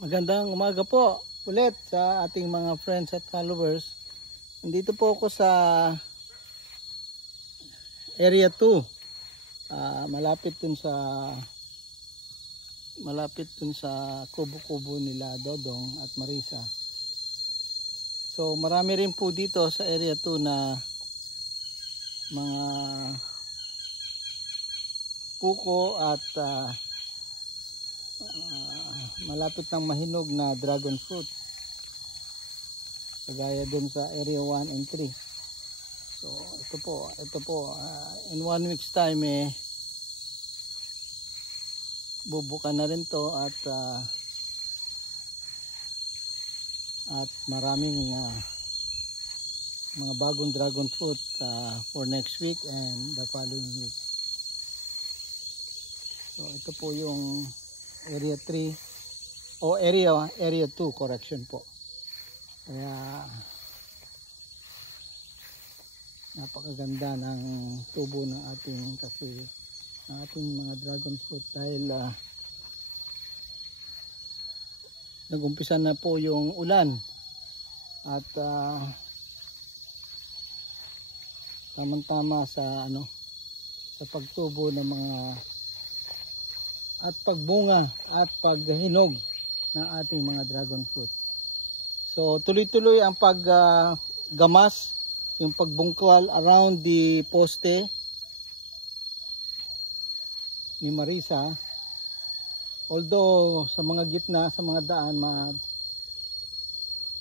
Magandang umaga po ulit sa ating mga friends at followers. Nandito po ako sa Area 2. Malapit dun sa kubo-kubo nila Dodong at Marisa. So marami rin po dito sa Area 2 na mga puko at malapit ng mahinog na dragon fruit, kagaya dun sa area 1 and 3. So ito po in 1 week's time bubuka na rin to at maraming mga bagong dragon fruit for next week and the following week. So ito po yung area 3 o area 2 correction po. Kaya napakaganda ng tubo ng ating mga dragon fruit dahil nagumpisa na po yung ulan at tamang-tama sa pagtubo ng mga at pagbunga at paghinog ng ating mga dragon fruit. So tuloy-tuloy ang paggamas, yung pagbungkal around the poste ni Marisa. Although sa mga gitna, sa mga daan,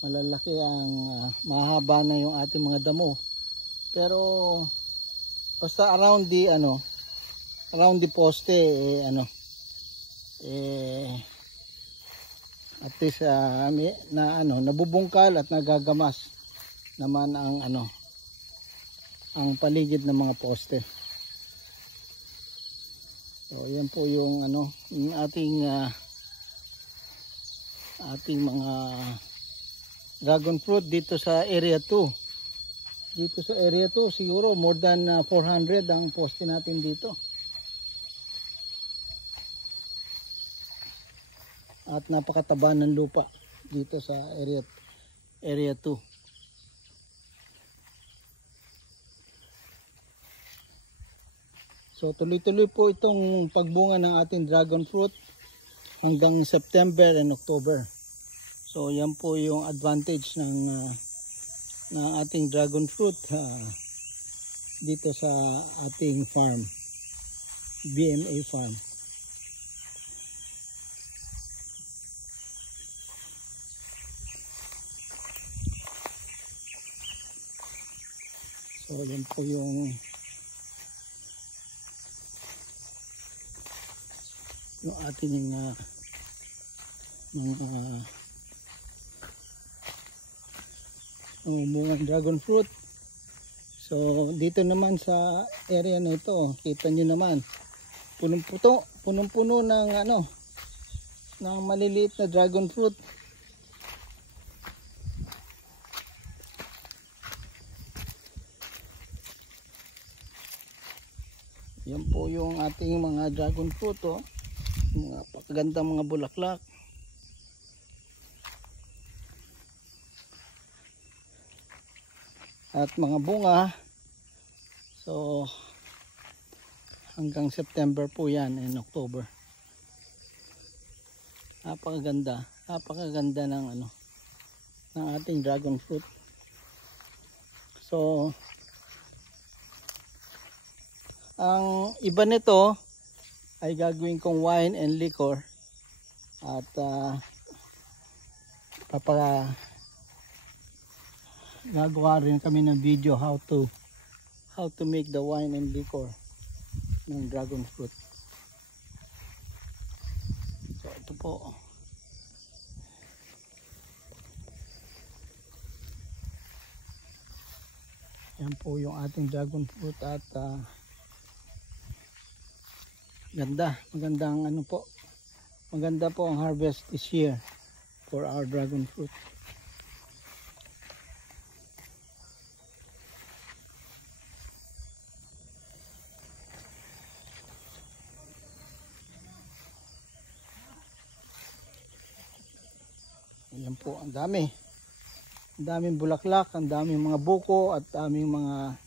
malalaki ang mahaba na yung ating mga damo. Pero basta around the poste at least nabubungkal at nagagamas naman ang paligid ng mga poste. So yan po yung yung ating mga dragon fruit dito sa area 2. Dito sa area 2 siguro more than 400 ang poste natin dito. At napakataba ng lupa dito sa area 2. So tuloy-tuloy po itong pagbunga ng ating dragon fruit hanggang September and October. So yan po yung advantage ng ating dragon fruit dito sa ating farm, BMA farm. So yan po yung ating mga dragon fruit. So dito naman sa area na ito, kita nyo naman punong-puno ng maliliit na dragon fruit. Yan po yung ating mga dragon fruit, mga pagagandang mga bulaklak. At mga bunga. So hanggang September po yan and October. Napakaganda ng ating dragon fruit. So ang iba nito ay gagawin kong wine and liquor at gagawa rin kami ng video how to make the wine and liquor ng dragon fruit. So ito po. Yan po yung ating dragon fruit at maganda po ang harvest this year for our dragon fruit. Yan po, ang dami. Ang daming bulaklak, ang daming mga buko at daming mga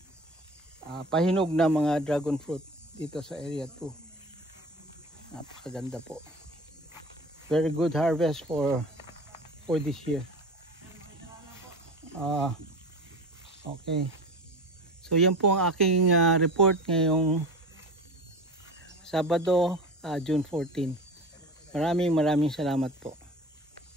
pahinog na mga dragon fruit dito sa area 2. Napakaganda po. Very good harvest for this year. Okay. So yan po ang aking report ngayong Sabado, June 14. Maraming salamat po.